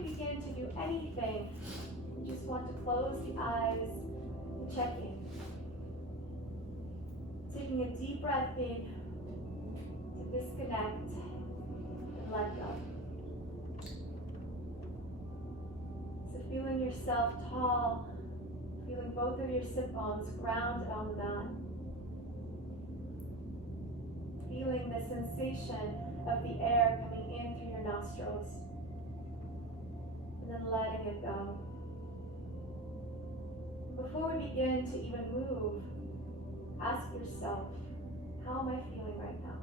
we begin to do anything, we just want to close the eyes and check in. Taking a deep breath in to disconnect and let go. So feeling yourself tall, feeling both of your sit bones grounded on the mat. Feeling the sensation of the air coming in through your nostrils. And then letting it go. Before we begin to even move, ask yourself, how am I feeling right now?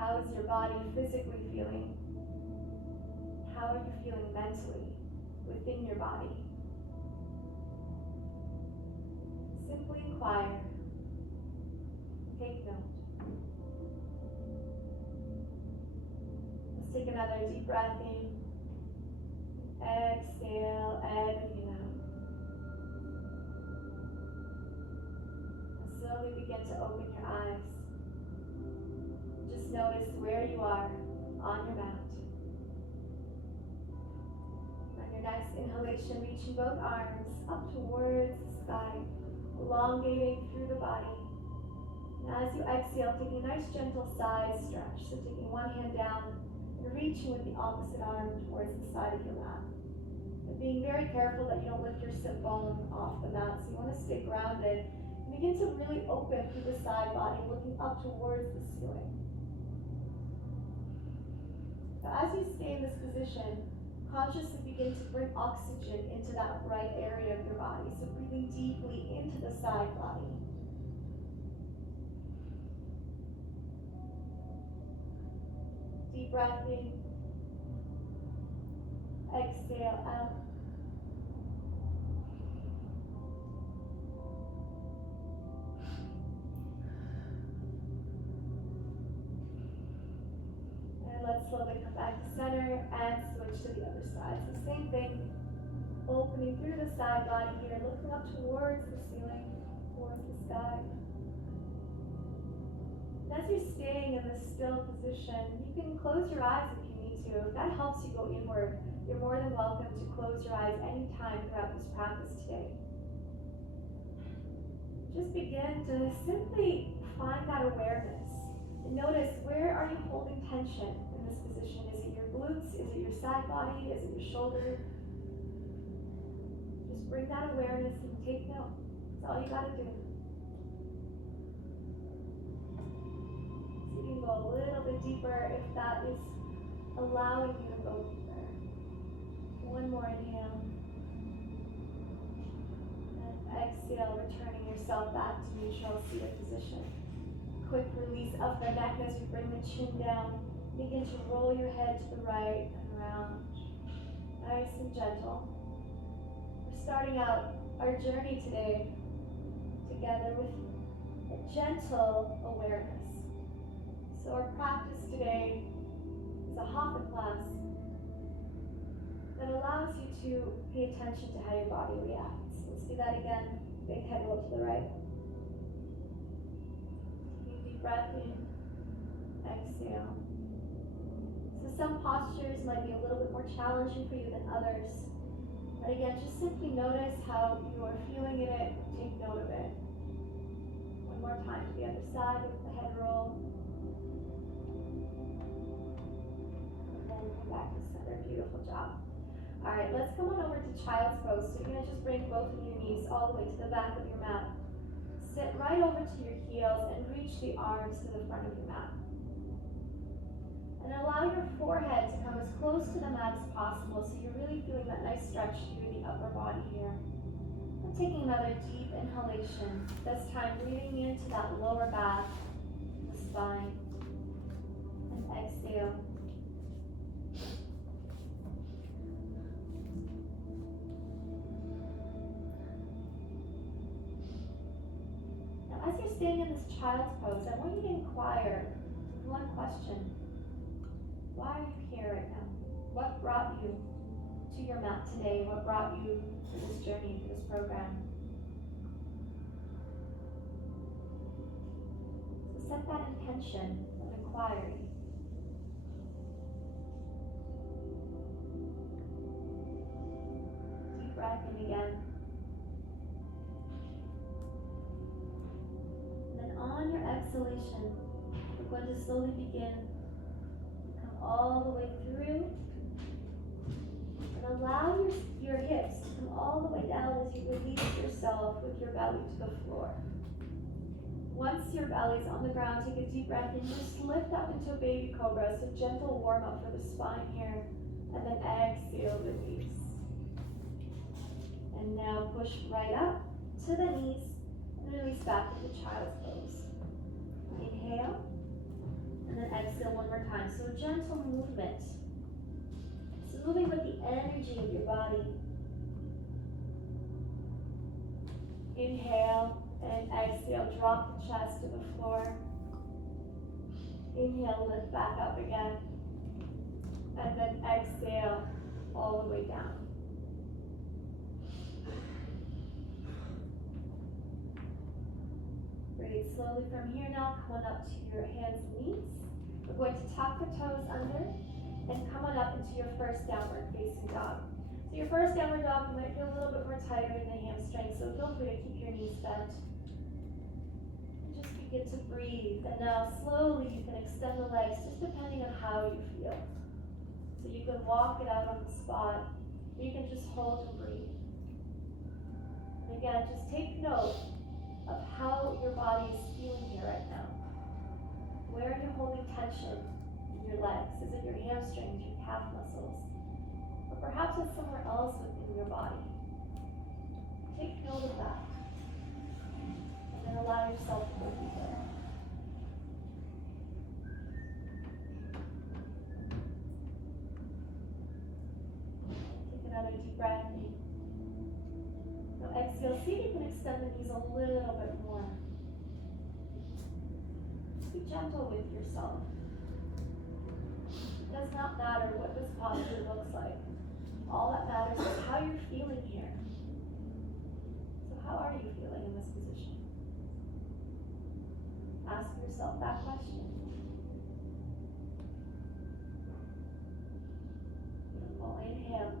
How is your body physically feeling? How are you feeling mentally within your body? Simply inquire. Take note. Let's take another deep breath in. Exhale, everything out. And slowly begin to open your eyes. Just notice where you are on your mat. On your next inhalation, reaching both arms up towards the sky, elongating through the body. And as you exhale, taking a nice gentle side stretch. So taking one hand down and reaching with the opposite arm towards the side of your mat. And being very careful that you don't lift your sit bone off the mat. So you want to stay grounded. And begin to really open through the side body, looking up towards the ceiling. Now, as you stay in this position, consciously begin to bring oxygen into that right area of your body. So breathing deeply into the side body. Deep breath in. Exhale out. And let's slowly come back to center and switch to the other side. So same thing. Opening through the side body here, looking up towards the ceiling, towards the sky. As you're staying in this still position, you can close your eyes if you need to. If that helps you go inward, you're more than welcome to close your eyes anytime throughout this practice today. Just begin to simply find that awareness. And notice, where are you holding tension in this position? Is it your glutes? Is it your side body? Is it your shoulder? Just bring that awareness and take note. That's all you gotta do. You can go a little bit deeper if that is allowing you to go deeper. One more inhale. And exhale, returning yourself back to neutral seated position. Quick release of the neck as you bring the chin down. Begin to roll your head to the right and around. Nice and gentle. We're starting out our journey today together with a gentle awareness. So our practice today is a Hatha class that allows you to pay attention to how your body reacts. Let's do that again. Big head roll to the right. Deep breath in. Exhale. So some postures might be a little bit more challenging for you than others. But again, just simply notice how you are feeling in it. Take note of it. One more time to the other side with the head roll. Come back to center. Beautiful job. All right, let's come on over to child's pose. So you're going to just bring both of your knees all the way to the back of your mat. Sit right over to your heels and reach the arms to the front of your mat. And allow your forehead to come as close to the mat as possible so you're really feeling that nice stretch through the upper body here. And taking another deep inhalation, this time breathing into that lower back, the spine. And exhale. As you're staying in this child's pose, I want you to inquire one question. Why are you here right now? What brought you to your mat today? What brought you to this journey, to this program? So set that intention of inquiry. breath in again. And then on your exhalation, we're going to slowly begin to come all the way through. And allow your hips to come all the way down as you release yourself with your belly to the floor. Once your belly's on the ground, take a deep breath and just lift up into a baby cobra. So gentle warm up for the spine here. And then exhale, release. And now push right up to the knees and release back into child's pose. Inhale. And then exhale one more time. So a gentle movement. So moving with the energy of your body. Inhale and exhale. Drop the chest to the floor. Inhale, lift back up again. And then exhale all the way down. Breathe slowly from here now. Come on up to your hands and knees. We're going to tuck the toes under and come on up into your first downward facing dog. So your first downward dog, you might feel a little bit more tighter in the hamstrings, so feel free to keep your knees bent. And just begin to breathe. And now slowly you can extend the legs just depending on how you feel. So you can walk it out on the spot, or you can just hold and breathe. And again, just take note of how your body is feeling here right now. Where are you holding tension in your legs? Is it your hamstrings, your calf muscles? Or perhaps it's somewhere else within your body. Take note of that. And then allow yourself to go deeper. Another deep breath in. Now exhale, see if you can extend the knees a little bit more. Just be gentle with yourself. It does not matter what this posture looks like. All that matters is how you're feeling here. So how are you feeling in this position? Ask yourself that question. Beautiful. Inhale.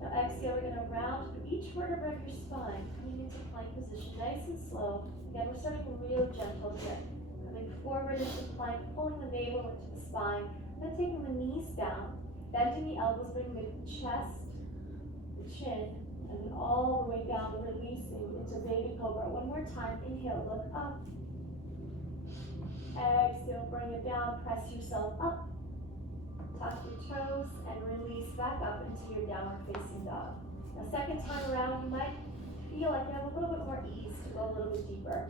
Now exhale, we're going to round through each vertebra of your spine, coming into plank position, nice and slow. Again, we're starting real gentle here. Coming forward into plank, pulling the navel into the spine, then taking the knees down, bending the elbows, bringing the chest, the chin, and then all the way down, releasing into baby cobra. One more time, inhale, look up. Exhale, bring it down, press yourself up. Tuck your toes and release back up into your downward facing dog. Now second time around, you might feel like you have a little bit more ease to go a little bit deeper.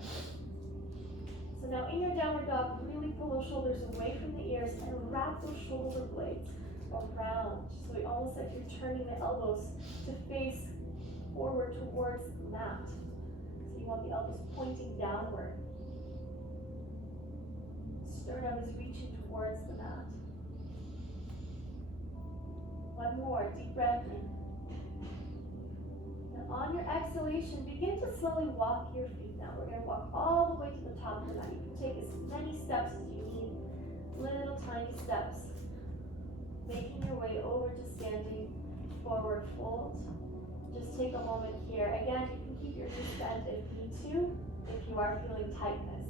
So now in your downward dog, really pull those shoulders away from the ears and wrap those shoulder blades around. So almost like you're turning the elbows to face forward towards the mat. So you want the elbows pointing downward. Sternum is reaching towards the mat. One more, deep breath in. And on your exhalation, begin to slowly walk your feet now. We're going to walk all the way to the top of the mat. You can take as many steps as you need, little tiny steps. Making your way over to standing forward fold. Just take a moment here. Again, you can keep your knees bent if you need to, if you are feeling tightness.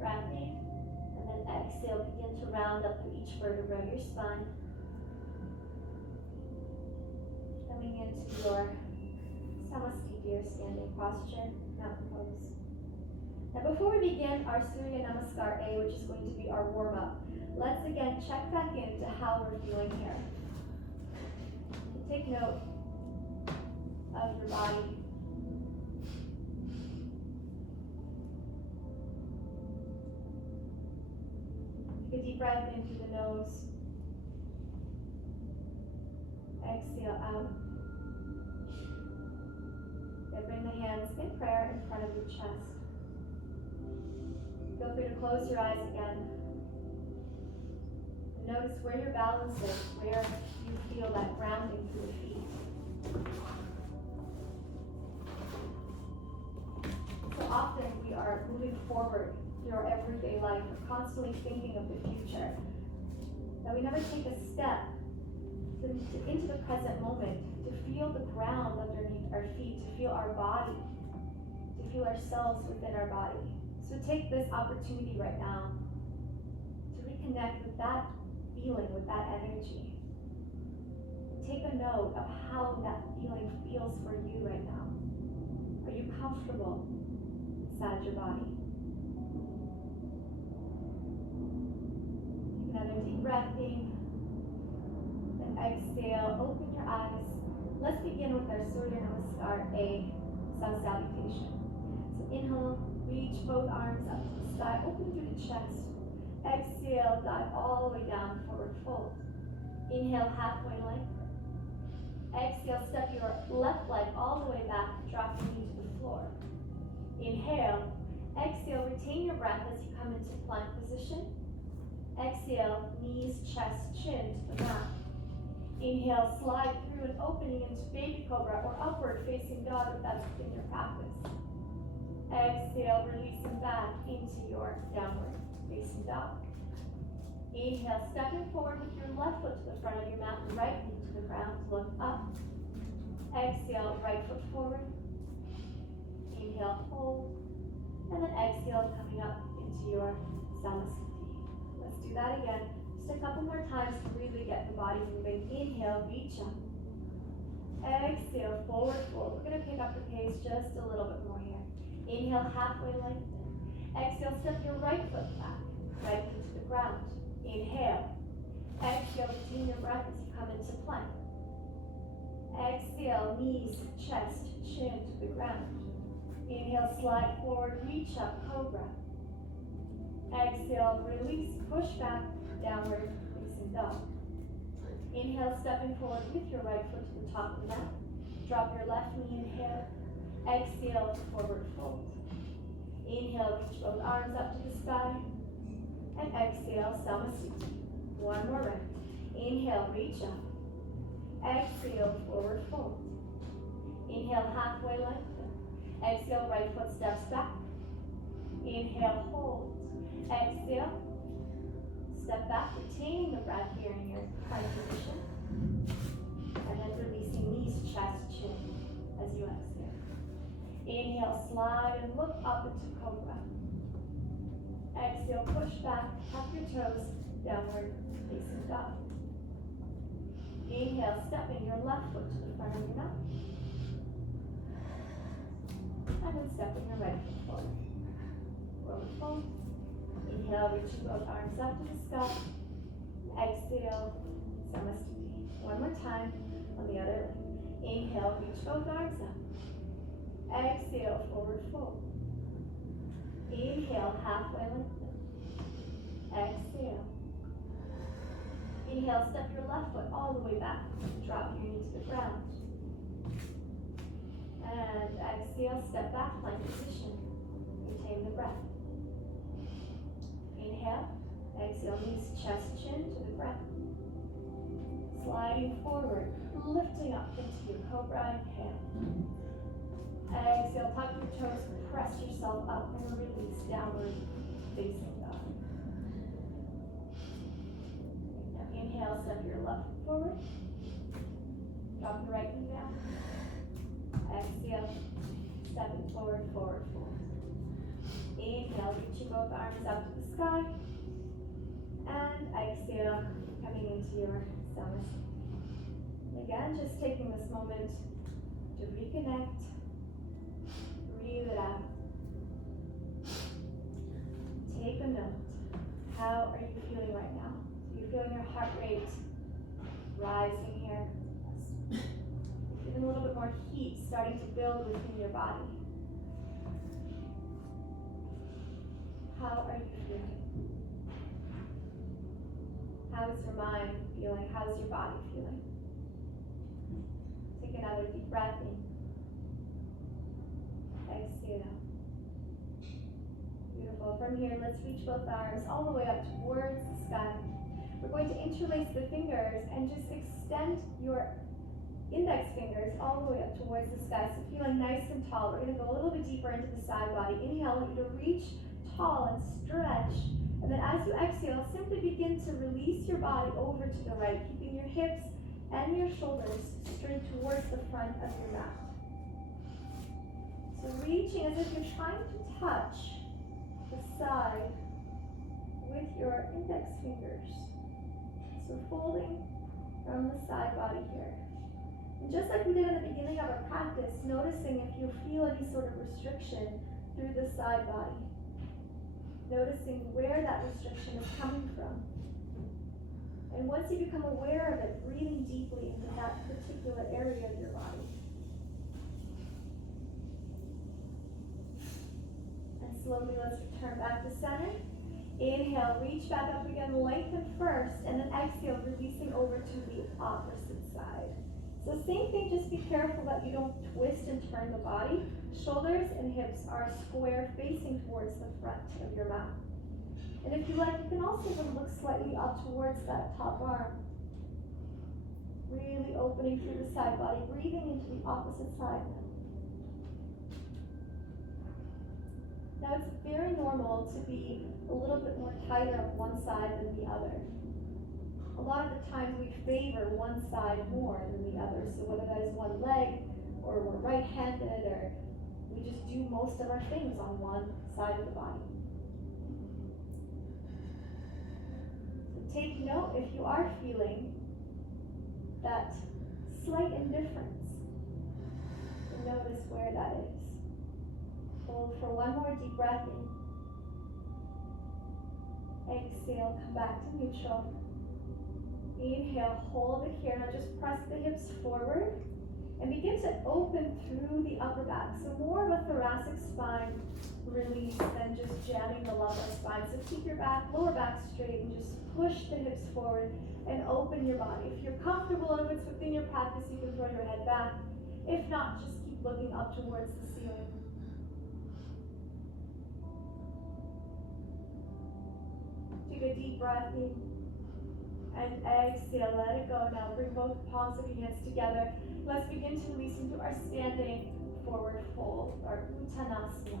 Breath in, and then exhale, begin to round up through each vertebra of your spine. Coming into your Samasthiti, standing posture, mountain pose. Now before we begin our Surya Namaskar A, which is going to be our warm-up, let's again check back into how we're feeling here. Take note of your body. Take a deep breath in through the nose. Exhale out. Then bring the hands in prayer in front of your chest. Feel free to close your eyes again. And notice where your balance is, where you feel that grounding through the feet. So often we are moving forward your everyday life. We're constantly thinking of the future. That we never take a step into the present moment, to feel the ground underneath our feet, to feel our body, to feel ourselves within our body. So take this opportunity right now to reconnect with that feeling, with that energy. Take a note of how that feeling feels for you right now. Are you comfortable inside your body? Take another deep breath in. Then exhale, open your eyes. Let's begin with our Surya Namaskar, a sun salutation. So inhale, reach both arms up to the sky, open through the chest. Exhale, dive all the way down, forward fold. Inhale, halfway length. Exhale, step your left leg all the way back, drop your knee to the floor. Inhale. Exhale, retain your breath as you come into plank position. Exhale, knees, chest, chin to the mat. Inhale, slide through and opening into baby cobra or upward facing dog if that's within your practice. Exhale, releasing back into your downward facing dog. Inhale, stepping forward with your left foot to the front of your mat, right knee to the ground, look up. Exhale, right foot forward. Inhale, hold. And then exhale, coming up into your Samasthiti. Let's do that again. Just a couple more times to really get the body moving. Inhale, reach up. Exhale, forward fold. We're going to pick up the pace just a little bit more here. Inhale, halfway lengthen. Exhale, step your right foot back, right knee to the ground. Inhale. Exhale, retain your breath as you come into plank. Exhale, knees, chest, chin to the ground. Inhale, slide forward, reach up, cobra. Exhale, release, push back, downward facing dog. Inhale, stepping forward with your right foot to the top of the mat. Drop your left knee, inhale. Exhale, forward fold. Inhale, reach both arms up to the sky. And exhale, Samasthiti. One more round. Inhale, reach up. Exhale, forward fold. Inhale, halfway lengthen. Exhale, right foot steps back. Inhale, hold. Exhale, step back, retaining the breath here in your plank position. And then releasing knees, chest, chin as you exhale. Inhale, slide and look up into cobra. Exhale, push back, tap your toes, downward facing dog. Inhale, stepping your left foot to the front of your mat. And then stepping your right foot forward. Forward fold. Inhale, reaching both arms up to the sky. Exhale, Samasthiti. One more time on the other leg. Inhale, reach both arms up. Exhale, forward fold. Inhale, halfway lengthen. Exhale. Inhale, step your left foot all the way back. Drop your knee to the ground. And exhale, step back, plank position. Retain the breath. Inhale. Exhale, knees, chest, chin to the ground. Sliding forward, lifting up into your cobra. Inhale. Exhale, tuck your toes, press yourself up and release downward facing dog. Now inhale, step your left foot forward. Drop your right knee down. Exhale, stepping forward, forward fold. Inhale, reaching both arms up to the sky. And exhale, coming into your Samasthiti. Again, just taking this moment to reconnect. Breathe it out. Take a note. How are you feeling right now? Are you feeling your heart rate rising here? You're feeling a little bit more heat starting to build within your body. How are you feeling? How is your mind feeling? How is your body feeling? Take another deep breath in. Exhale. Beautiful. From here, let's reach both arms all the way up towards the sky. We're going to interlace the fingers and just extend your index fingers all the way up towards the sky. So feeling nice and tall. We're going to go a little bit deeper into the side body. Inhale, I want you to reach tall and stretch. And then as you exhale, simply begin to release your body over to the right, keeping your hips and your shoulders straight towards the front of your mat. So reaching as if you're trying to touch the side with your index fingers. So folding from the side body here. And just like we did in the beginning of our practice, noticing if you feel any sort of restriction through the side body. Noticing where that restriction is coming from. And once you become aware of it, breathing deeply into that particular area of your body. And slowly let's return back to center. Inhale, reach back up again, lengthen first, and then exhale, releasing over to the opposite side. So same thing, just be careful that you don't twist and turn the body. Shoulders and hips are square facing towards the front of your mat. And if you like, you can also even look slightly up towards that top arm. Really opening through the side body, breathing into the opposite side. Now it's very normal to be a little bit more tighter on one side than the other. A lot of the times we favor one side more than the other. So whether that is one leg, or we're right-handed, or we just do most of our things on one side of the body. So take note if you are feeling that slight indifference, and notice where that is. Hold for one more deep breath in. Exhale, come back to neutral. Inhale, hold it here. Now just press the hips forward and begin to open through the upper back. So more of a thoracic spine release than just jamming the lumbar spine. So keep your lower back straight and just push the hips forward and open your body. If you're comfortable, if it's within your practice, you can throw your head back. If not, just keep looking up towards the ceiling. Take a deep breath in. And exhale, let it go now. Bring both palms of your hands together. Let's begin to release into our standing forward fold, or Uttanasana.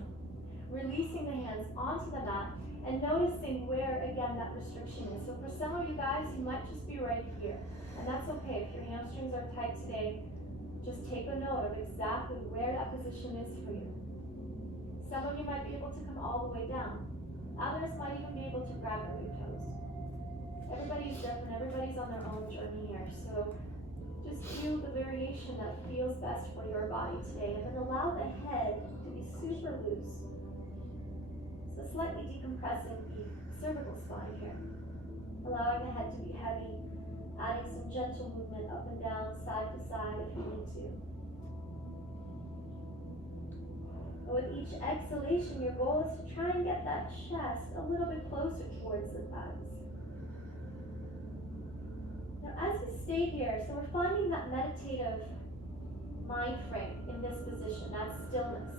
Releasing the hands onto the mat and noticing where, again, that restriction is. So for some of you guys, you might just be right here. And that's okay. If your hamstrings are tight today, just take a note of exactly where that position is for you. Some of you might be able to come all the way down. Others might even be able to grab your toes. Everybody's different, everybody's on their own journey here, so just feel the variation that feels best for your body today, and then allow the head to be super loose. So slightly decompressing the cervical spine here, allowing the head to be heavy, adding some gentle movement up and down, side to side if you need to. And with each exhalation, your goal is to try and get that chest a little bit closer towards the thighs. Now, as we stay here, so we're finding that meditative mind frame in this position, that stillness.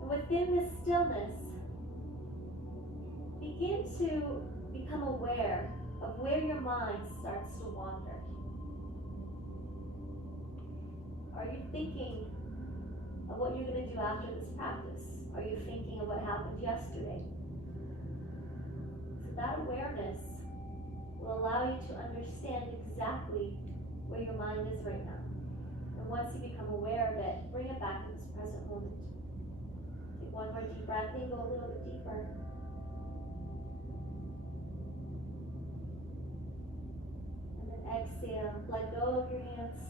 And within this stillness, begin to become aware of where your mind starts to wander. Are you thinking of what you're going to do after this practice? Are you thinking of what happened yesterday? So that awareness will allow you to understand exactly where your mind is right now. And once you become aware of it, bring it back to this present moment. Take one more deep breath in, go a little bit deeper. And then exhale, let go of your hands.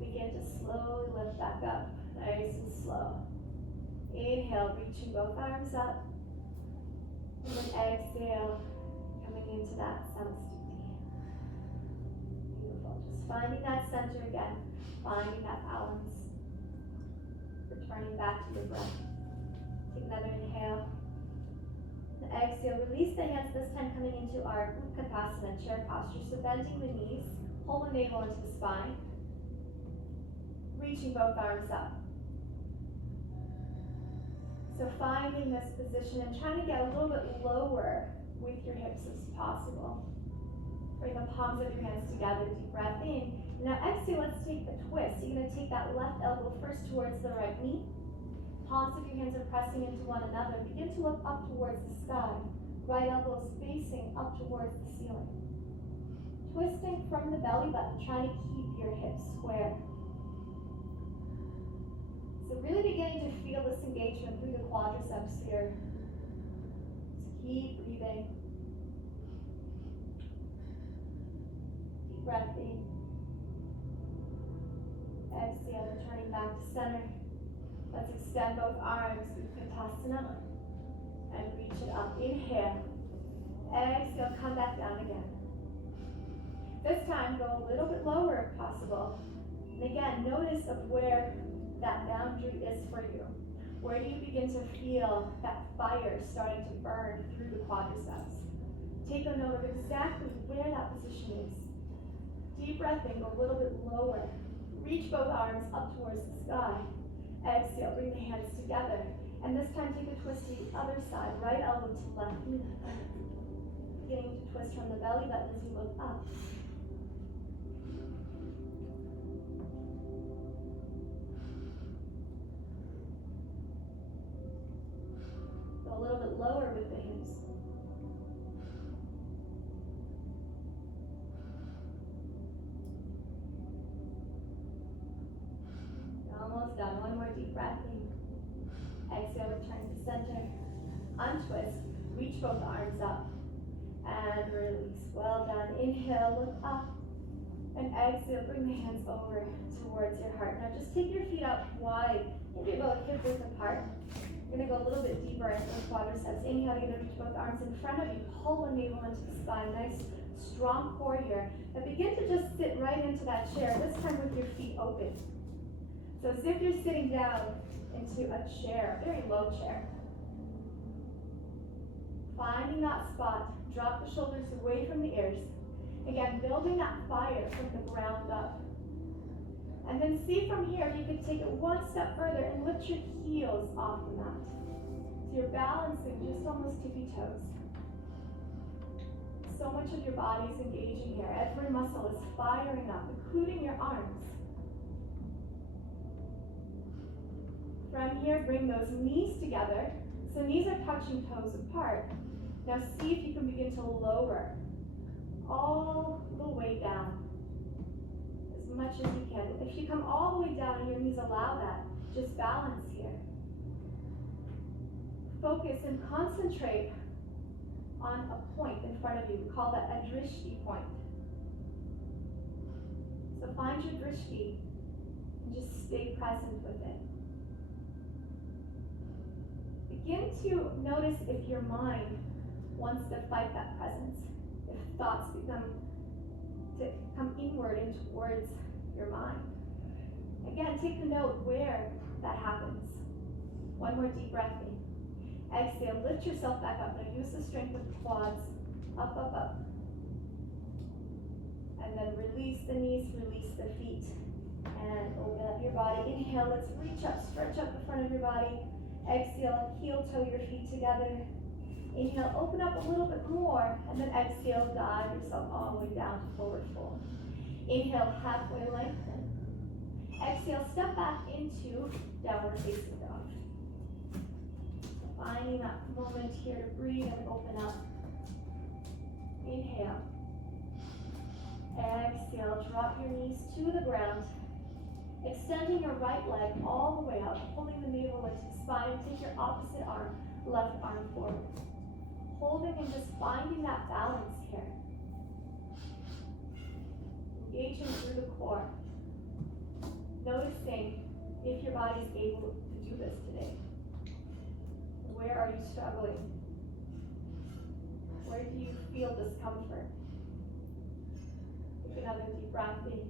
Begin to slowly lift back up. Nice and slow. Inhale, reaching both arms up. And then exhale, coming into that samastiti. Beautiful. Just finding that center again. Finding that balance. Returning back to your breath. Take another inhale. And exhale, release the hands, this time coming into our Utkatasana, chair posture. So bending the knees, pull the navel into the spine. Reaching both arms up. So finding this position and trying to get a little bit lower with your hips as possible. Bring the palms of your hands together, deep breath in. Now exhale, let's take the twist. You're gonna take that left elbow first towards the right knee. Palms of your hands are pressing into one another. Begin to look up towards the sky. Right elbow is facing up towards the ceiling. Twisting from the belly button, trying to keep your hips square. So really beginning to feel this engagement through the quadriceps here. So keep breathing. Deep breath in. Exhale, returning back to center. Let's extend both arms through Uttanasana and reach it up. Inhale. Exhale, come back down again. This time, go a little bit lower if possible. And again, notice of where that boundary is for you. Where do you begin to feel that fire starting to burn through the quadriceps? Take a note of exactly where that position is. Deep breath in, go a little bit lower. Reach both arms up towards the sky. Exhale, bring the hands together. And this time take a twist to the other side. Right elbow to left knee. Beginning to twist from the belly button as you look up. Go a little bit lower with the hips. Almost done. One more deep breath in. Exhale, return to center. Untwist. Reach both arms up. And release. Well done. Inhale, look up. And exhale, bring the hands over towards your heart. Now just take your feet out wide. Maybe about hip width apart. You're going to go a little bit deeper into the quadriceps. Inhale, you're going to reach both arms in front of you. Pull the navel into the spine. Nice, strong core here. And begin to just sit right into that chair. This time with your feet open. So as if you're sitting down into a chair, a very low chair. Finding that spot, drop the shoulders away from the ears. Again, building that fire from the ground up. And then see from here if you could take it one step further and lift your heels off the mat. So you're balancing just on those tippy toes. So much of your body is engaging here. Every muscle is firing up, including your arms. From here, bring those knees together. So knees are touching toes apart. Now see if you can begin to lower all the way down. As much as you can. If you come all the way down and your knees allow that, just balance here. Focus and concentrate on a point in front of you. We call that a drishti point. So find your drishti and just stay present with it. Begin to notice if your mind wants to fight that presence. If thoughts come inward and towards your mind. Again, take a note where that happens. One more deep breath in. Exhale, lift yourself back up. Now use the strength of the quads. Up, up, up. And then release the knees, release the feet. And open up your body. Inhale, let's reach up, stretch up the front of your body. Exhale, heel toe your feet together. Inhale, open up a little bit more. And then exhale, dive yourself all the way down to forward fold. Inhale, halfway lengthen. Exhale, step back into downward facing dog. Finding that moment here to breathe and open up. Inhale. Exhale, drop your knees to the ground. Extending your right leg all the way out, pulling the navel into the spine. Take your opposite arm, left arm forward. Holding and just finding that balance here. Engaging through the core. Noticing if your body is able to do this today. Where are you struggling? Where do you feel discomfort? Take another deep breath in.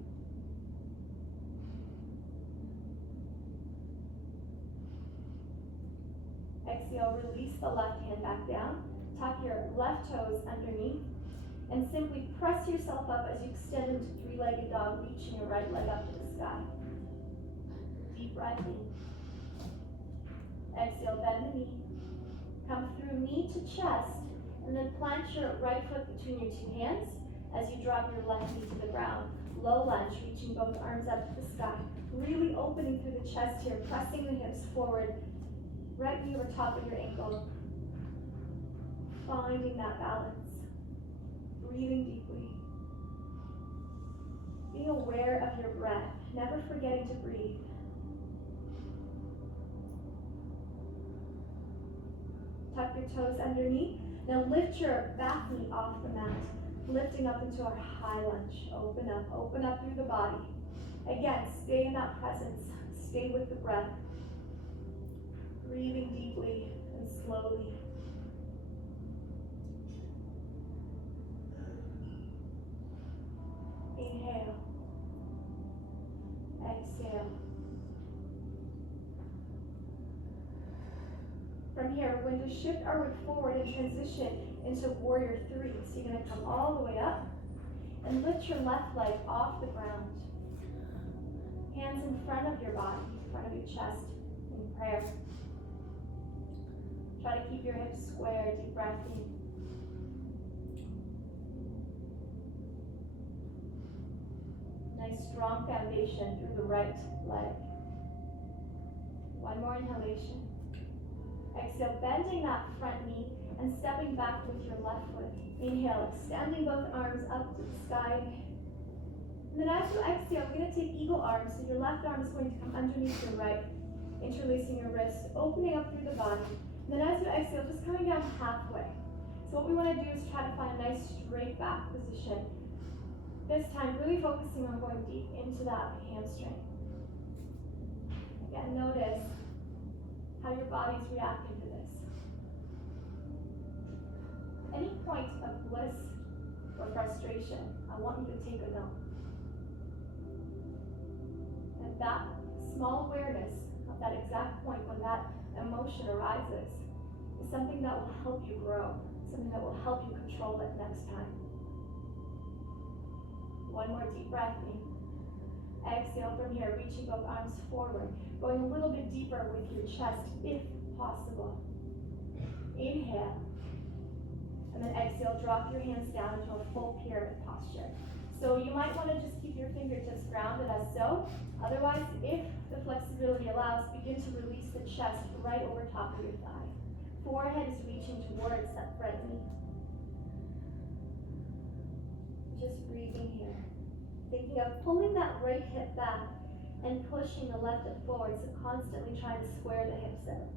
Exhale, release the left hand back down. Tuck your left toes underneath. And simply press yourself up as you extend into three-legged dog, reaching your right leg up to the sky. Deep breath in. Exhale, bend the knee. Come through knee to chest, and then plant your right foot between your two hands, as you drop your left knee to the ground. Low lunge, reaching both arms up to the sky. Really opening through the chest here, pressing the hips forward. Right knee over top of your ankle. Finding that balance. Breathing deeply. Being aware of your breath, never forgetting to breathe. Tuck your toes underneath. Now lift your back knee off the mat, lifting up into our high lunge. Open up through the body. Again, stay in that presence. Stay with the breath. Breathing deeply and slowly. Inhale. Exhale. From here, we're going to shift our weight forward and transition into warrior three. So you're going to come all the way up and lift your left leg off the ground. Hands in front of your body, in front of your chest in prayer. Try to keep your hips square, deep breath in. Nice strong foundation through the right leg. One more inhalation. Exhale, bending that front knee and stepping back with your left foot. Inhale, extending both arms up to the sky. And then as you exhale, we're going to take eagle arms. So your left arm is going to come underneath your right, interlacing your wrists, opening up through the body. And then as you exhale, just coming down halfway. So what we want to do is try to find a nice straight back position. This time, really focusing on going deep into that hamstring. Again, notice how your body's reacting to this. Any point of bliss or frustration, I want you to take a note. And that small awareness of that exact point when that emotion arises is something that will help you grow, something that will help you control it next time. One more deep breath in. Exhale from here, reaching both arms forward, going a little bit deeper with your chest if possible. Inhale. And then exhale, drop your hands down into a full pyramid posture. So you might want to just keep your fingertips grounded as so. Otherwise, if the flexibility allows, begin to release the chest right over top of your thigh. Forehead is reaching towards that front knee. Just breathing here. Thinking of pulling that right hip back and pushing the left hip forward, so constantly trying to square the hips out.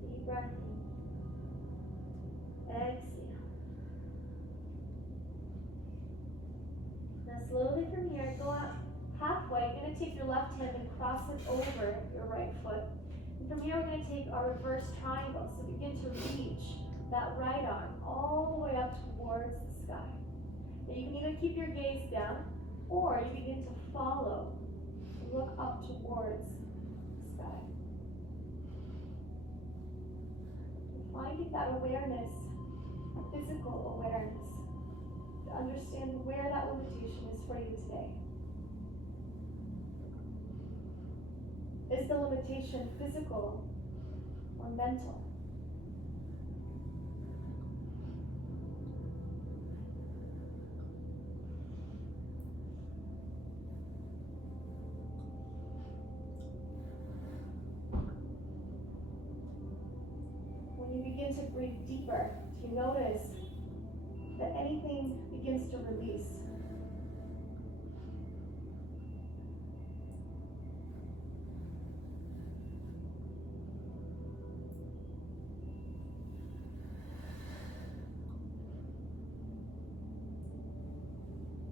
Deep breath in. Exhale. Now slowly from here, go out halfway. You're going to take your left hand and cross it over your right foot. And from here, we're going to take our reverse triangle. So begin to reach that right arm all the way up towards the sky. Now you can either keep your gaze down, or you begin to follow, look up towards the sky. Finding that awareness, physical awareness, to understand where that limitation is for you today. Is the limitation physical or mental? When you begin to breathe deeper, do you notice that anything begins to release?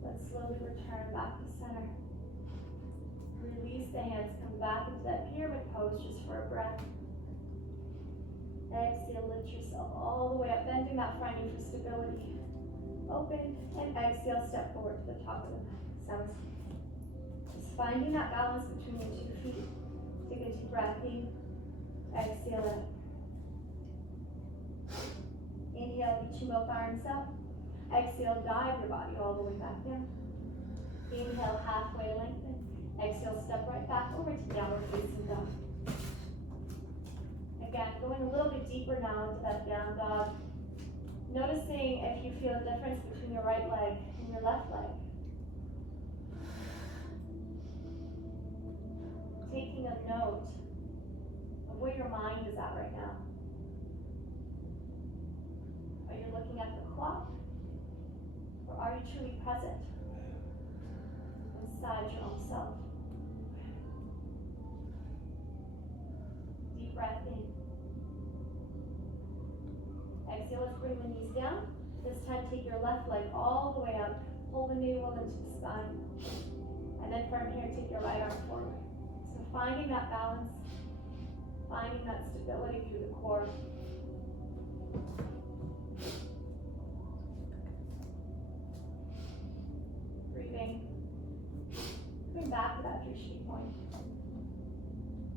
Let's slowly return back to center. Release the hands, come back into that pyramid pose just for a breath. Exhale, lift yourself all the way up, bending that front knee for stability. Open, and exhale, step forward to the top of the mat. Namaste. Just finding that balance between your 2 feet. Take a deep breath in, exhale out. Inhale, reaching both arms up. Exhale, dive your body all the way back down. Inhale, halfway lengthen. Exhale, step right back over to downward facing dog. Again, going a little bit deeper now into that down dog. Noticing if you feel a difference between your right leg and your left leg. Taking a note of where your mind is at right now. Are you looking at the clock? Or are you truly present inside your own self? Deep breath in. Exhale, let's bring the knees down. This time take your left leg all the way up. Pull the navel into the spine. And then from here, take your right arm forward. So finding that balance, finding that stability through the core. Breathing. Bring back to that Drishti point.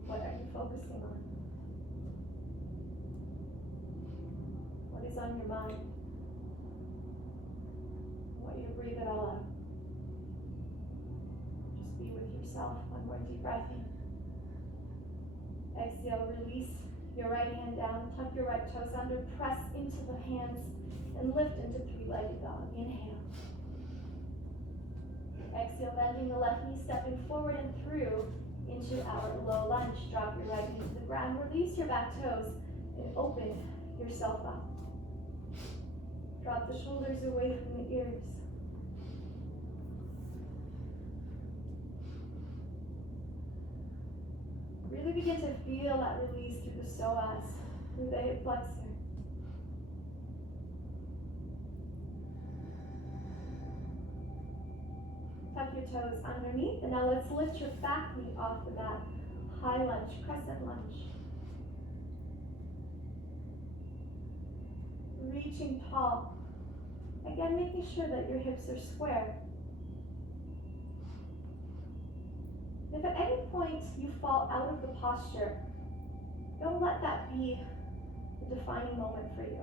What are you focusing on? What is on your mind? I want you to breathe it all out. Just be with yourself. One more deep breath in. Exhale, release your right hand down. Tuck your right toes under. Press into the hands and lift into three-legged dog. Inhale. Exhale, bending the left knee, stepping forward and through into our low lunge. Drop your right knee to the ground. Release your back toes and open yourself up. Drop the shoulders away from the ears. Really begin to feel that release through the psoas, through the hip flexor. Tuck your toes underneath, and now let's lift your back knee off the mat. High lunge, crescent lunge. Reaching tall. Again, making sure that your hips are square. If at any point you fall out of the posture, don't let that be the defining moment for you.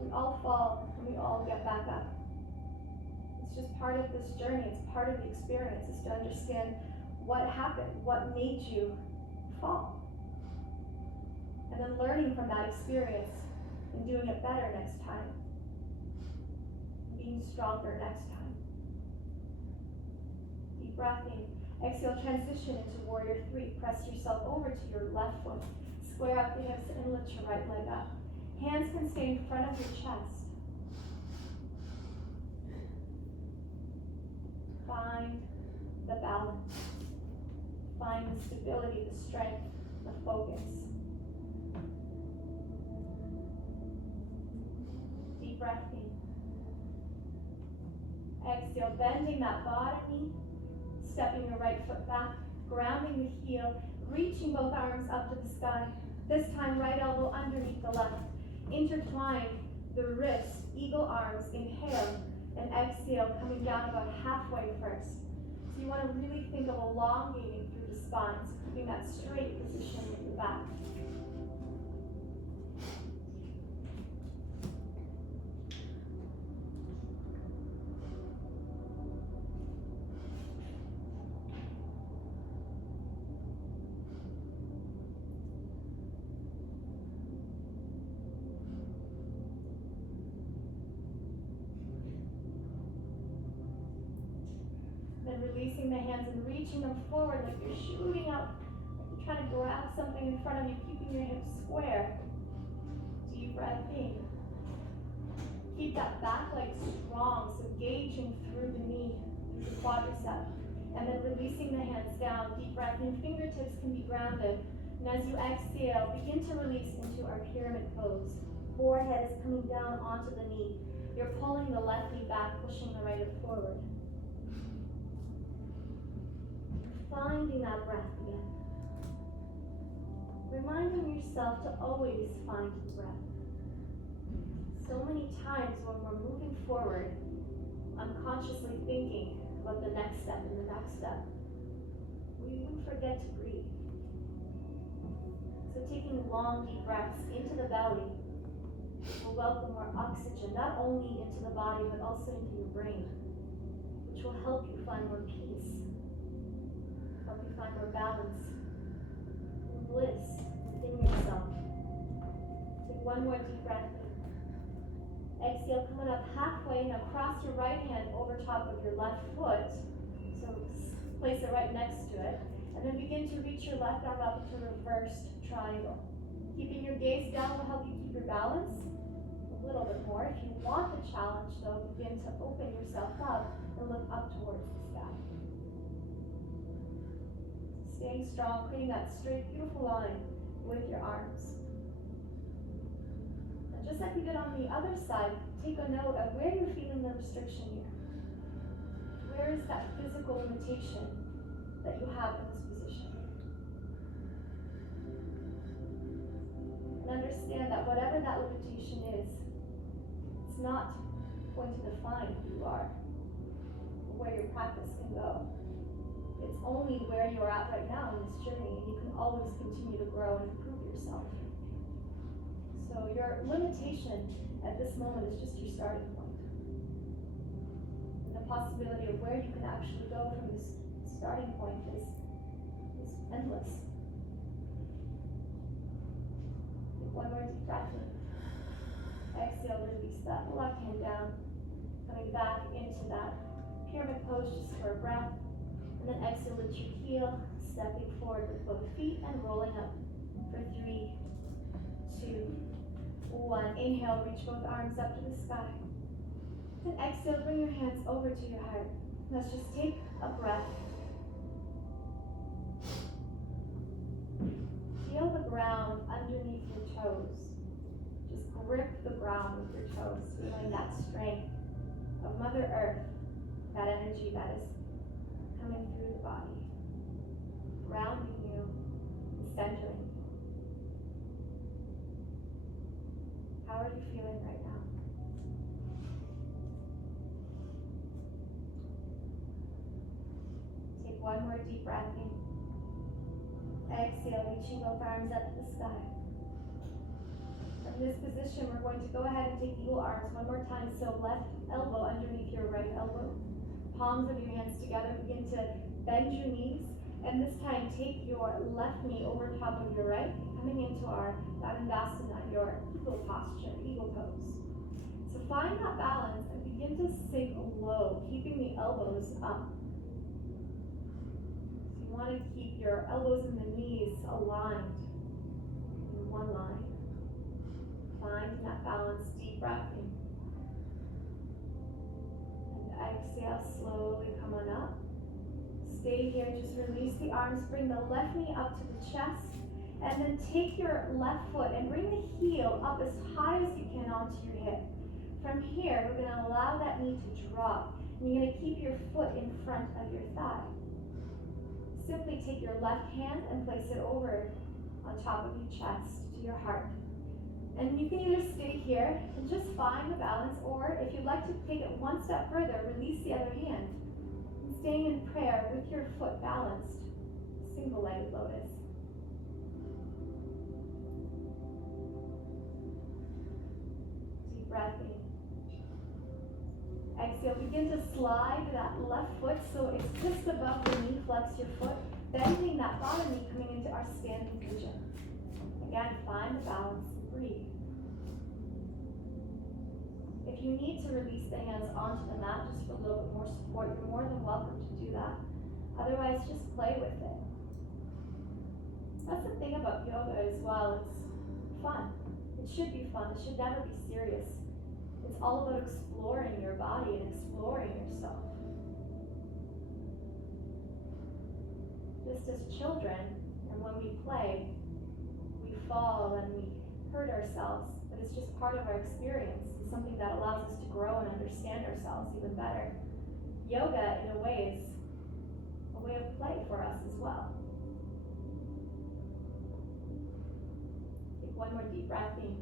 We all fall and we all get back up. It's just part of this journey. It's part of the experience, is to understand what happened, what made you fall. And then learning from that experience and doing it better next time. Being stronger next time. Deep breath in. Exhale, transition into warrior three. Press yourself over to your left foot. Square up the hips and lift your right leg up. Hands can stay in front of your chest. Find the balance. Find the stability, the strength, the focus. Deep breath in. Exhale, bending that bottom knee. Stepping your right foot back, grounding the heel, reaching both arms up to the sky. This time, right elbow underneath the left. Intertwine the wrists, eagle arms, inhale, and exhale, coming down about halfway first. So you want to really think of elongating through the spine, so keeping that straight position with the back. Releasing the hands and reaching them forward like you're shooting up, like you're trying to grab something in front of you, keeping your hips square. Deep breath in. Keep that back leg strong, so gauging through the knee, through the quadricep. And then releasing the hands down. Deep breath in. Fingertips can be grounded. And as you exhale, begin to release into our pyramid pose. Forehead is coming down onto the knee. You're pulling the left knee back, pushing the right hip forward. Finding that breath again. Reminding yourself to always find the breath. So many times when we're moving forward, unconsciously thinking about the next step and the next step, we forget to breathe. So taking long, deep breaths into the belly, will welcome more oxygen, not only into the body, but also into your brain, which will help you find more peace, help you find more balance and bliss within yourself. Take one more deep breath in. Exhale, coming up halfway. Now cross your right hand over top of your left foot. So place it right next to it. And then begin to reach your left arm up into reversed triangle. Keeping your gaze down will help you keep your balance a little bit more. If you want the challenge, though, begin to open yourself up and look up towards the sky. Staying strong, creating that straight, beautiful line with your arms. And just like we did on the other side, take a note of where you're feeling the restriction here. Where is that physical limitation that you have in this position? And understand that whatever that limitation is, it's not going to define who you are or where your practice can go. It's only where you're at right now in this journey, and you can always continue to grow and improve yourself. So your limitation at this moment is just your starting point. And the possibility of where you can actually go from this starting point is endless. Take one more deep breath in. Exhale, release that left hand down. Coming back into that pyramid pose just for a breath. And then exhale, lift your heel, stepping forward with both feet and rolling up for 3, 2, 1. Inhale, reach both arms up to the sky. Then exhale, bring your hands over to your heart. Let's just take a breath. Feel the ground underneath your toes. Just grip the ground with your toes, feeling that strength of Mother Earth, that energy that is coming through the body, grounding you and centering you. How are you feeling right now? Take one more deep breath in. Exhale, reaching both arms up to the sky. From this position, we're going to go ahead and take eagle arms one more time. So left elbow underneath your right elbow. Palms of your hands together. Begin to bend your knees. And this time, take your left knee over top of your right, coming into our Dandasana, your eagle posture, eagle pose. So find that balance and begin to sink low, keeping the elbows up. So you want to keep your elbows and the knees aligned in one line. Find that balance, deep breath in. And exhale, slowly come on up. Stay here, just release the arms, bring the left knee up to the chest, and then take your left foot and bring the heel up as high as you can onto your hip. From here, we're going to allow that knee to drop, and you're going to keep your foot in front of your thigh. Simply take your left hand and place it over on top of your chest to your heart. And you can either stay here and just find the balance, or if you'd like to take it one step further, release the other hand. Staying in prayer with your foot balanced, single-legged lotus. Deep breath in. Exhale, begin to slide that left foot so it's just above the knee. Flex your foot, bending that bottom knee, coming into our standing pigeon. Again, find the balance and breathe. If you need to release the hands onto the mat just for a little bit more support, you're more than welcome to do that. Otherwise, just play with it. That's the thing about yoga as well. It's fun. It should be fun. It should never be serious. It's all about exploring your body and exploring yourself. Just as children, and when we play, we fall and we hurt ourselves, but it's just part of our experience. It's something that allows us to grow and understand ourselves even better. Yoga, in a way, is a way of play for us as well. Take one more deep breath in.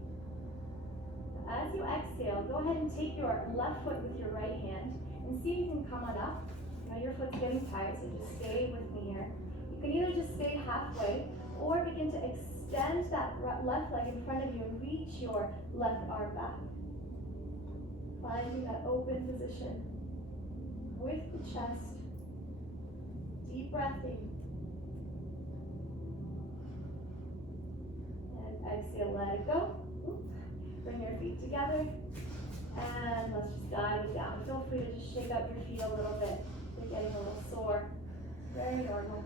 As you exhale, go ahead and take your left foot with your right hand and see if you can come on up. Now your foot's getting tired, so just stay with me here. You can either just stay halfway or begin to extend that left leg in front of you and reach your left arm back. Finding that open position with the chest. Deep breath in. And exhale, let it go. Bring your feet together. And let's just guide it down. Feel free to just shake up your feet a little bit. They're getting a little sore. Very normal.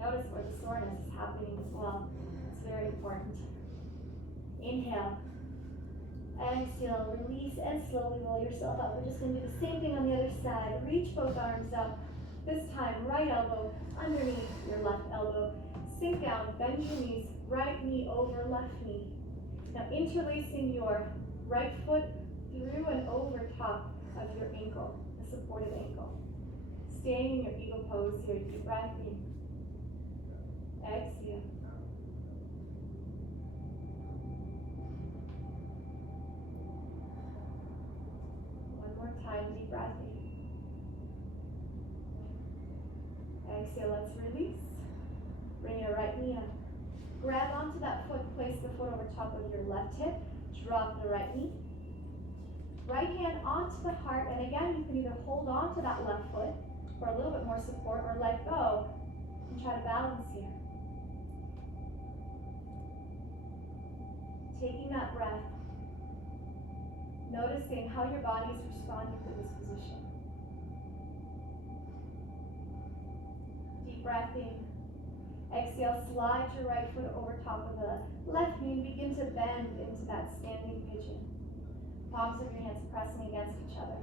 Notice where the soreness is happening as well. It's very important. Inhale. Exhale, release, and slowly roll yourself up. We're just going to do the same thing on the other side. Reach both arms up. This time, right elbow underneath your left elbow. Sink down, bend your knees, right knee over left knee. Now interlacing your right foot through and over top of your ankle, a supported ankle. Staying in your eagle pose here. Deep breath in. Exhale. One more time, deep breath in. Exhale, let's release. Bring your right knee up. Grab onto that foot, place the foot over top of your left hip. Drop the right knee. Right hand onto the heart, and again, you can either hold on to that left foot for a little bit more support or let go and try to balance here. Taking that breath, noticing how your body is responding to this position. Deep breath in. Exhale, slide your right foot over top of the left knee and begin to bend into that standing pigeon. Palms of your hands pressing against each other.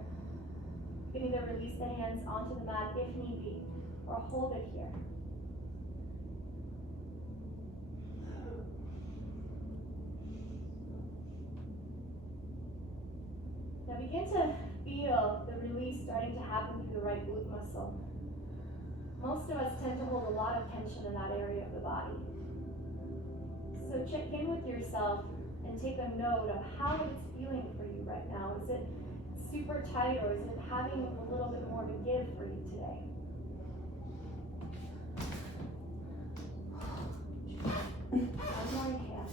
You can either release the hands onto the mat if need be, or hold it here. Now begin to feel the release starting to happen through the right glute muscle. Most of us tend to hold a lot of tension in that area of the body. So check in with yourself and take a note of how it's feeling for you right now. Is it super tight, or is it having a little bit more to give for you today? One more inhale.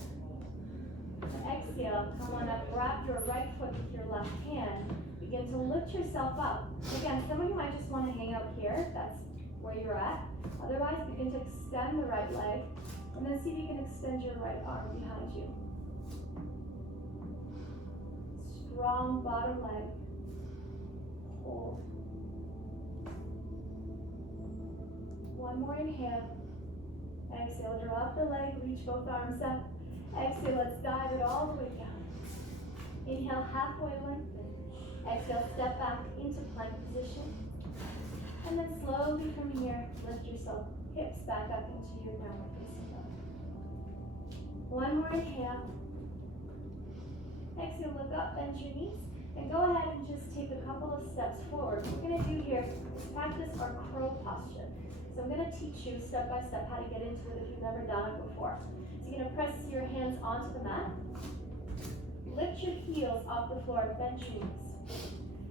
Exhale, come on up, grab your right foot with your left hand. Begin to lift yourself up. Again, some of you might just want to hang out here. That's where you're at. Otherwise, begin to extend the right leg, and then see if you can extend your right arm behind you. Strong bottom leg. Hold. One more inhale. Exhale, drop the leg, reach both arms up. Exhale, let's dive it all the way down. Inhale, halfway lengthen. Exhale, step back into plank position. And then slowly from here, lift yourself, hips back up into your downward facing dog. One more inhale. Exhale, look up, bend your knees, and go ahead and just take a couple of steps forward. What we're going to do here is practice our crow posture. So I'm going to teach you step by step how to get into it if you've never done it before. So you're going to press your hands onto the mat. Lift your heels off the floor, bend your knees.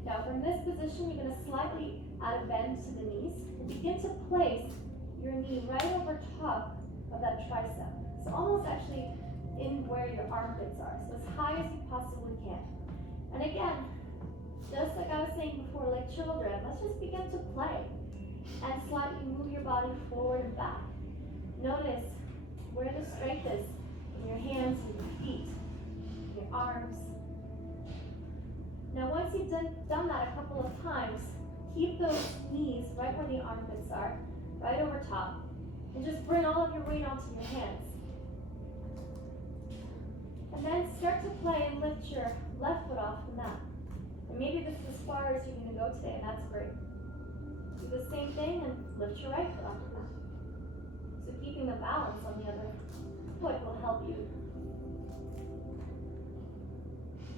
Now from this position, you're going to slightly add a bend to the knees. And begin to place your knee right over top of that tricep. So almost actually in where your armpits are. So as high as you possibly can. And again, just like I was saying before, like children, let's just begin to play. And slightly move your body forward and back. Notice where the strength is in your hands and your feet, your arms. Now once you've done that a couple of times, keep those knees right where the armpits are, right over top, and just bring all of your weight onto your hands. And then start to play and lift your left foot off the mat. And maybe this is as far as you're going to go today, and that's great. Do the same thing and lift your right foot off the mat. So keeping the balance on the other foot will help you.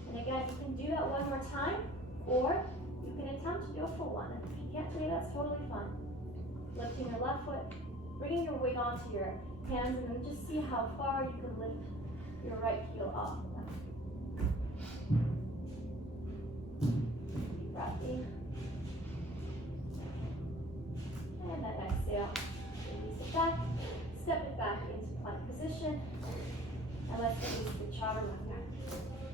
And again, you can do that one more time, or you can attempt to do a full one. And if you can't today, that's totally fine. Lifting your left foot, bringing your weight onto your hands, and then just see how far you can lift your right heel off the mat. Deep breath in. And then exhale. Release it back. Step it back into plank position. position. And let's release the chaturanga.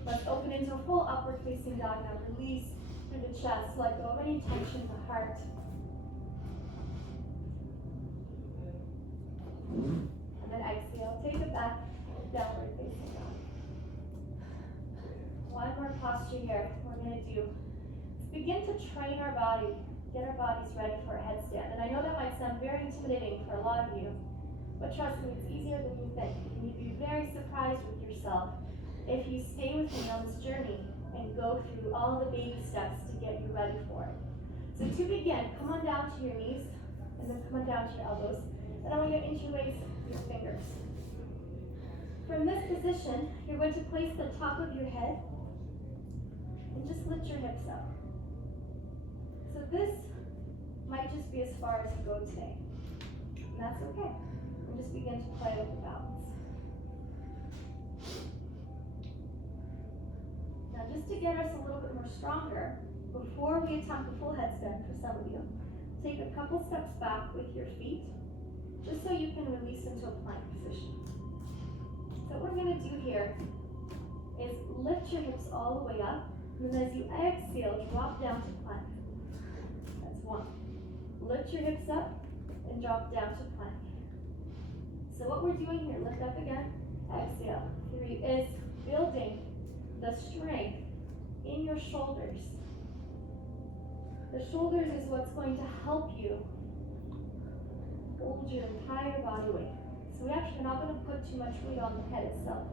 Let's open into a full upward facing dog now. Release through the chest, let go of any tension in the heart. And then exhale, take it back, downward facing dog. One more posture here. We're going to do is begin to train our body, get our bodies ready for a headstand. And I know that might sound very intimidating for a lot of you, but trust me, it's easier than you think. And you'd be very surprised with yourself if you stay with me on this journey and go through all the baby steps to get you ready for it. So to begin, come on down to your knees, and then come on down to your elbows. And I want you to interlace your fingers. From this position, you're going to place the top of your head and just lift your hips up. So this might just be as far as you go today. And that's okay. And just begin to play with the balance. Now just to get us a little bit more stronger, before we attempt the full headstand for some of you, take a couple steps back with your feet, just so you can release into a plank position. So what we're going to do here is lift your hips all the way up, and then as you exhale, drop down to plank. That's one. Lift your hips up and drop down to plank. So what we're doing here, lift up again, exhale. 3 is building the strength in your shoulders. The shoulders is what's going to help you hold your entire body weight. So we're actually not going to put too much weight on the head itself.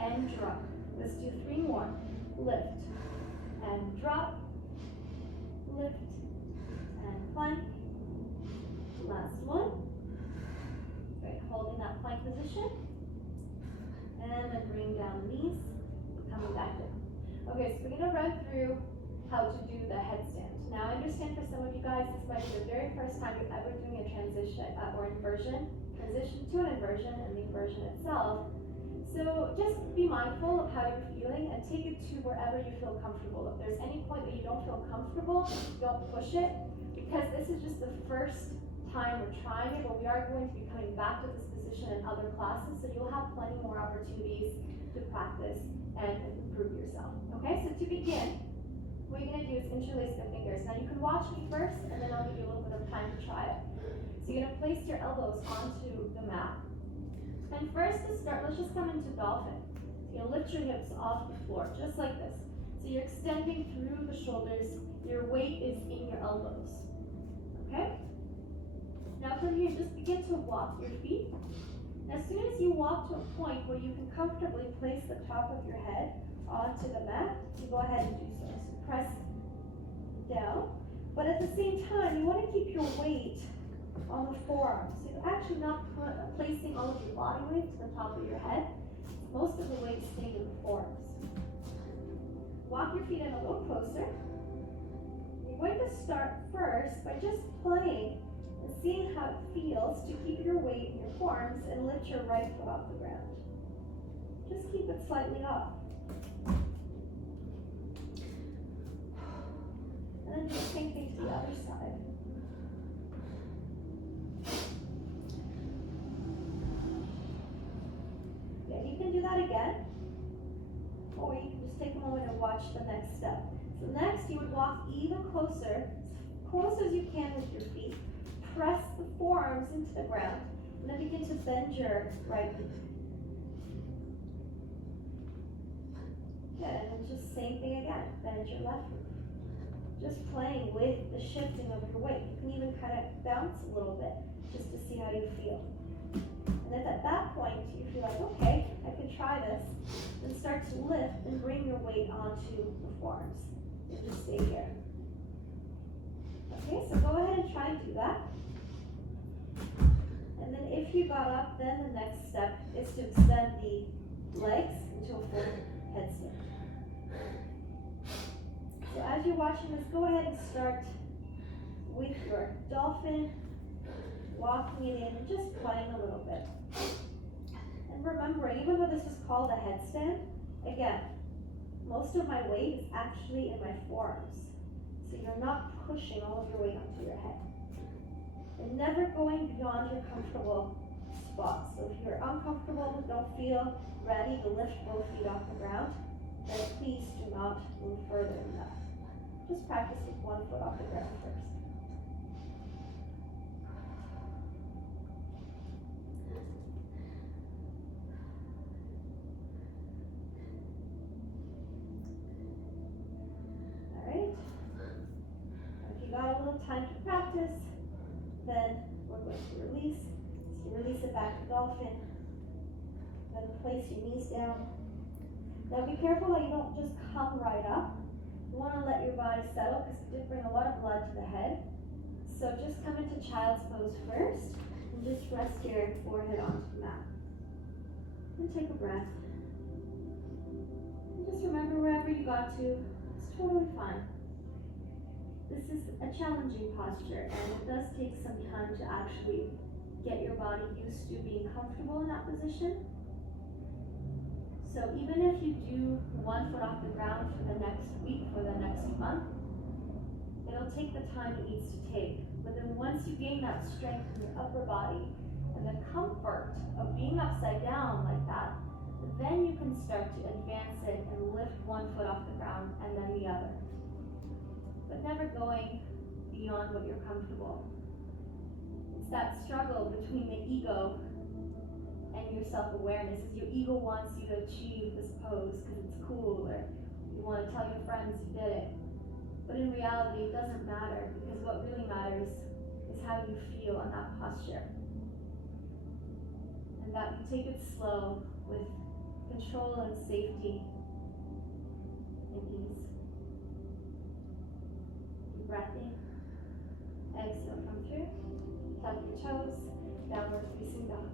And drop. Let's do 3 more. Lift and drop. Lift and plank. Last one. Great. Holding that plank position. And then bring down the knees. Coming back down. Okay, so we're going to run through how to do the headstand. Now I understand for some of you guys, this might be the very first time you're ever doing a transition or inversion. Transition to an inversion and the inversion itself. So just be mindful of how you're feeling and take it to wherever you feel comfortable. If there's any point that you don't feel comfortable, don't push it, because this is just the first time we're trying it, but we are going to be coming back to this position in other classes, so you'll have plenty more opportunities to practice and improve yourself. Okay, so to begin, what you're going to do is interlace the fingers. Now you can watch me first, and then I'll give you a little bit of time to try it. So you're going to place your elbows onto the mat. And first to start, let's just come into dolphin. So you'll lift your hips off the floor, just like this. So you're extending through the shoulders. Your weight is in your elbows. Okay? Now from here, just begin to walk your feet. As soon as you walk to a point where you can comfortably place the top of your head onto the mat, you go ahead and do so. So press down, but at the same time, you want to keep your weight on the forearms. So you're actually not placing all of your body weight to the top of your head. Most of the weight is staying in the forearms. Walk your feet in a little closer. You're going to start first by just playing and seeing how it feels to keep your weight in your forearms and lift your right foot off the ground. Just keep it slightly off. And then do the same thing to the other side. Yeah, you can do that again. Or you can just take a moment and watch the next step. So next, you would walk even closer, as close as you can with your feet. Press the forearms into the ground, and then begin to bend your right knee. Good, and then just same thing again, bend your left knee. Just playing with the shifting of your weight. You can even kind of bounce a little bit, just to see how you feel. And if at that point you feel like, okay, I can try this, then start to lift and bring your weight onto the forearms. And just stay here. Okay, so go ahead and try and do that. And then if you got up, then the next step is to extend the legs into a full headstand. So as you're watching this, go ahead and start with your dolphin, walking it in and just playing a little bit. And remember, even though this is called a headstand, again, most of my weight is actually in my forearms. So you're not pushing all of your weight onto your head. And never going beyond your comfortable spot. So if you're uncomfortable, don't feel ready to lift both feet off the ground, then please do not move further than that. Just practice with one foot off the ground first. Alright. If you got a little time to practice, then we're going to release. So you release it back to dolphin. Then place your knees down. Now be careful that you don't just come right up. You want to let your body settle because you did bring a lot of blood to the head. So just come into child's pose first and just rest your forehead onto the mat. And take a breath. And just remember wherever you got to, it's totally fine. This is a challenging posture and it does take some time to actually get your body used to being comfortable in that position. So even if you do one foot off the ground for the next week, for the next month, it'll take the time it needs to take. But then once you gain that strength in your upper body and the comfort of being upside down like that, then you can start to advance it and lift one foot off the ground and then the other. But never going beyond what you're comfortable. It's that struggle between the ego and your self-awareness. Is your ego wants you to achieve this pose because it's cool, or you want to tell your friends you did it. But in reality, it doesn't matter, because what really matters is how you feel in that posture. And that you take it slow with control and safety and ease. Deep breath in. Exhale, come through. Tuck your toes. Downward facing dog.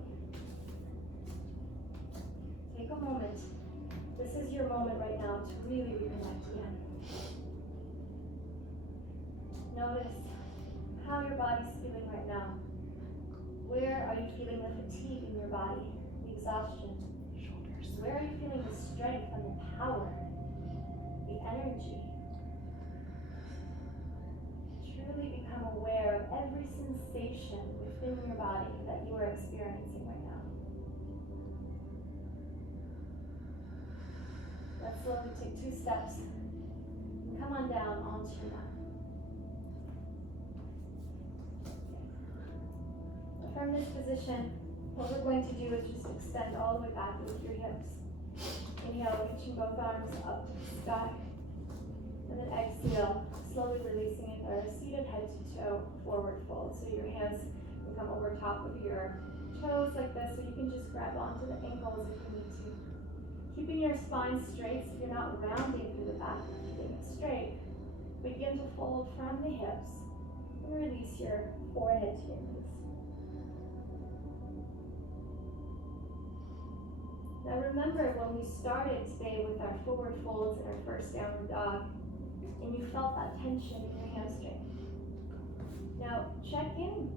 Take a moment. This is your moment right now to really reconnect again. Notice how your body's feeling right now. Where are you feeling the fatigue in your body, the exhaustion? Shoulders. Where are you feeling the strength and the power, the energy? Truly become aware of every sensation within your body that you are experiencing right now. Let's slowly take 2 steps and come on down onto your mat. From this position, what we're going to do is just extend all the way back with your hips. Inhale, reaching both arms up to the sky. And then exhale, slowly releasing into our seated head to toe forward fold. So your hands can come over top of your toes like this, so you can just grab onto the ankles if you need to. Keeping your spine straight, so you're not rounding through the back, keeping it straight. Begin to fold from the hips and release your forehead to your knees. Now remember when we started today with our forward folds and our first downward dog, and you felt that tension in your hamstring. Now check in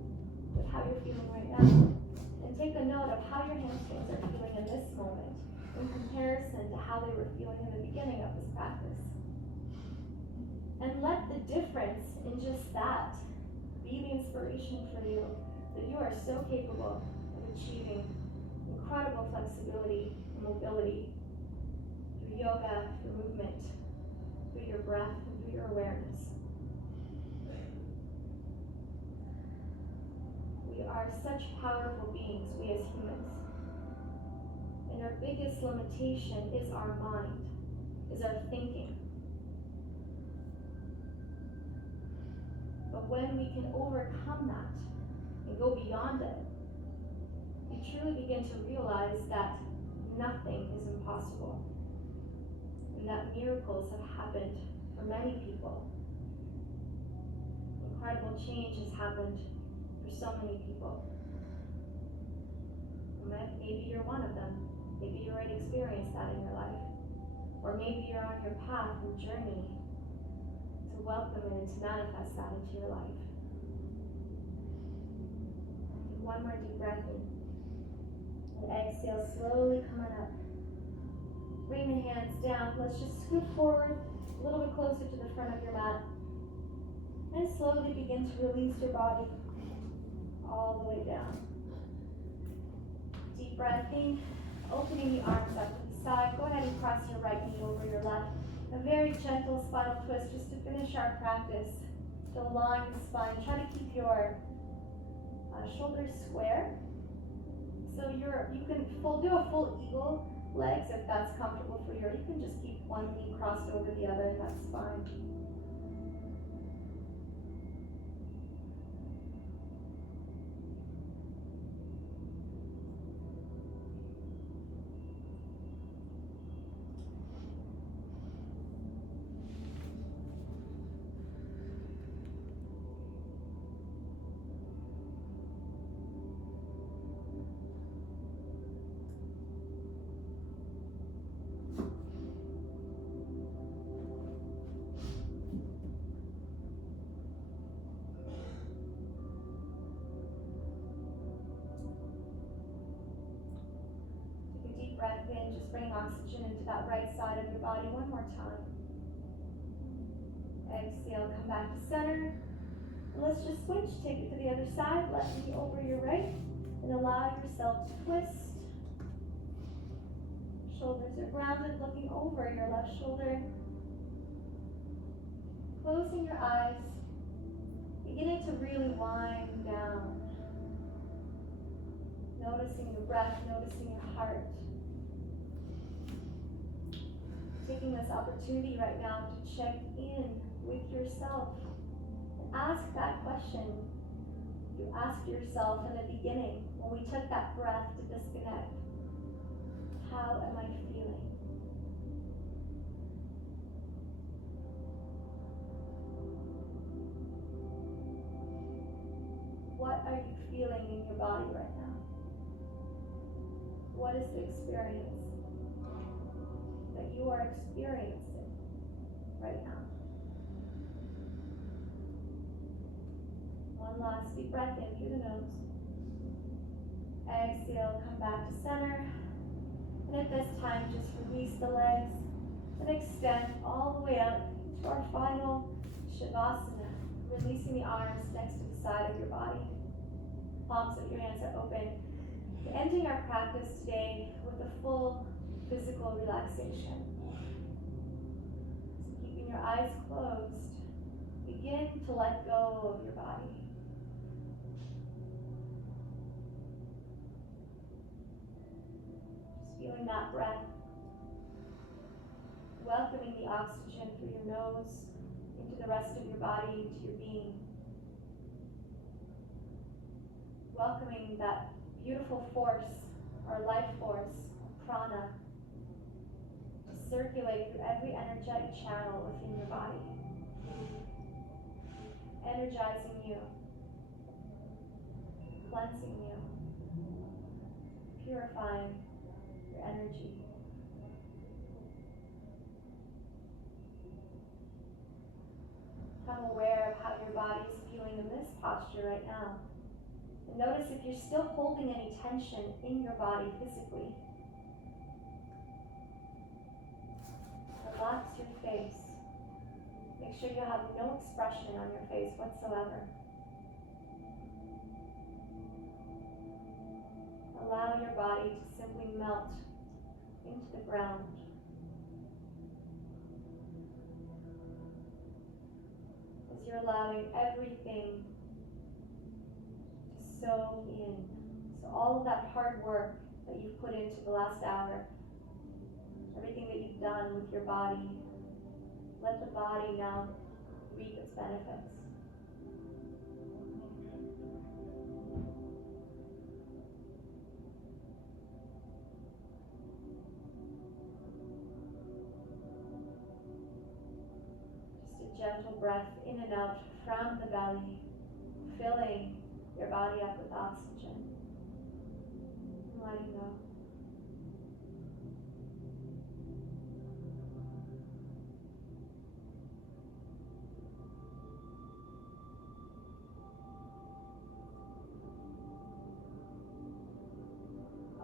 with how you're feeling right now, and take a note of how your hamstrings are feeling in this moment in comparison to how they were feeling in the beginning of this practice. And let the difference in just that be the inspiration for you that you are so capable of achieving incredible flexibility and mobility through yoga, through movement, through your breath, and through your awareness. We are such powerful beings, we as humans. And our biggest limitation is our mind, is our thinking. But when we can overcome that and go beyond it, you truly begin to realize that nothing is impossible, and that miracles have happened for many people. Incredible change has happened for so many people. Maybe you're one of them. Maybe you already experienced that in your life. Or maybe you're on your path and journey to welcome and to manifest that into your life. Take one more deep breath in. And exhale, slowly come on up. Bring the hands down. Let's just scoot forward a little bit closer to the front of your mat. And slowly begin to release your body all the way down. deep breath in, opening the arms up to the side. Go ahead and cross your right knee over your left. A very gentle spinal twist just to finish our practice. To align the spine. Try to keep your shoulders square. So you can do a full eagle legs if that's comfortable for you, or you can just keep one knee crossed over the other, that's fine. Breath in, just bring oxygen into that right side of your body one more time. Exhale, come back to center. And let's just switch, take it to the other side, left knee over your right, and allow yourself to twist. Shoulders are grounded, looking over your left shoulder. Closing your eyes, beginning to really wind down. Noticing your breath, noticing your heart. Taking this opportunity right now to check in with yourself and ask that question you asked yourself in the beginning when we took that breath to disconnect. How am I feeling? What are you feeling in your body right now? What is the experience that you are experiencing right now? One last deep breath in through the nose. Exhale, come back to center. And at this time, just release the legs and extend all the way up to our final Shavasana. Releasing the arms next to the side of your body. Palms of your hands are open. We're ending our practice today with a full physical relaxation. So keeping your eyes closed, begin to let go of your body. Just feeling that breath, welcoming the oxygen through your nose into the rest of your body, into your being. Welcoming that beautiful force, our life force, prana, to circulate through every energetic channel within your body. Energizing you, cleansing you, purifying your energy. Become aware of how your body is feeling in this posture right now. And notice if you're still holding any tension in your body physically. Relax your face. Make sure you have no expression on your face whatsoever. Allow your body to simply melt into the ground. As you're allowing everything to soak in. So all of that hard work that you've put into the last hour, everything that you've done with your body, let the body now reap its benefits. Just a gentle breath in and out from the belly, filling your body up with oxygen. And letting go.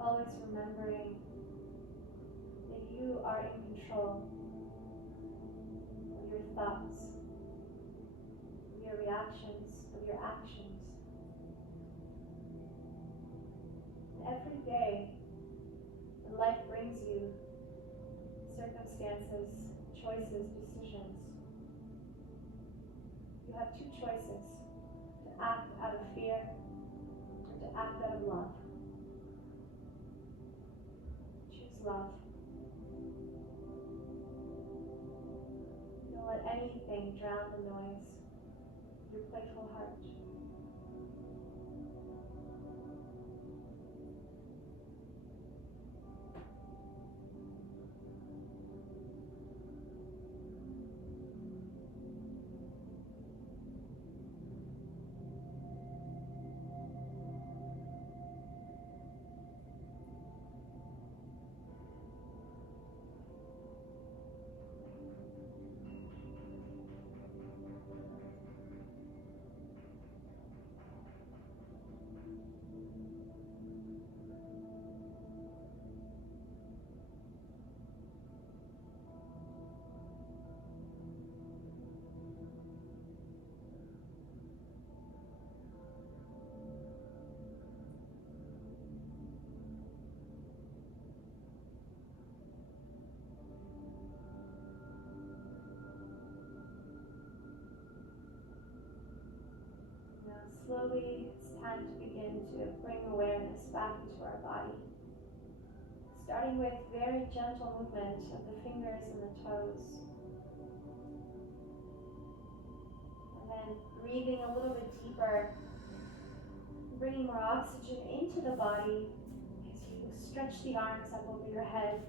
Always remembering that you are in control of your thoughts, of your reactions, of your actions. And every day when life brings you circumstances, choices, decisions, you have two choices: to act out of fear or to act out of love. Choose love. Don't let anything drown the noise of your playful heart. Slowly, it's time to begin to bring awareness back into our body. Starting with very gentle movement of the fingers and the toes. And then breathing a little bit deeper, bringing more oxygen into the body as you stretch the arms up over your head.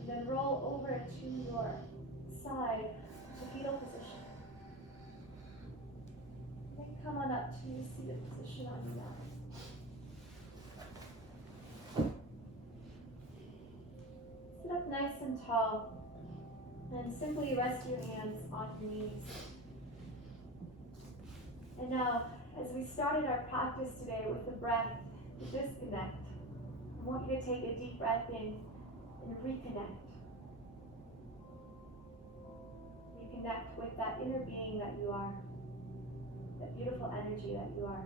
And then roll over to your side to fetal position. Come on up to the seated position on your mat. Sit up nice and tall and simply rest your hands on your knees. And now, as we started our practice today with the breath, the disconnect, I want you to take a deep breath in and reconnect. Reconnect with that inner being that you are. That beautiful energy that you are.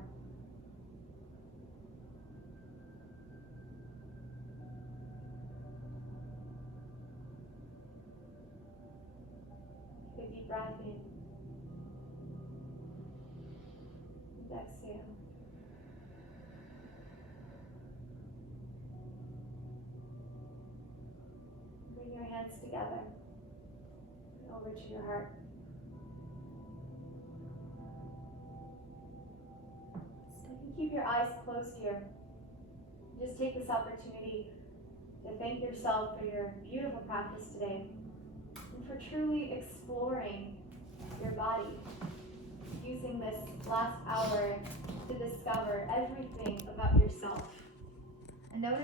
Take a deep breath in. And exhale. Bring your hands together and over to your heart. Keep your eyes closed here. Just take this opportunity to thank yourself for your beautiful practice today and for truly exploring your body, using this last hour to discover everything about yourself. And notice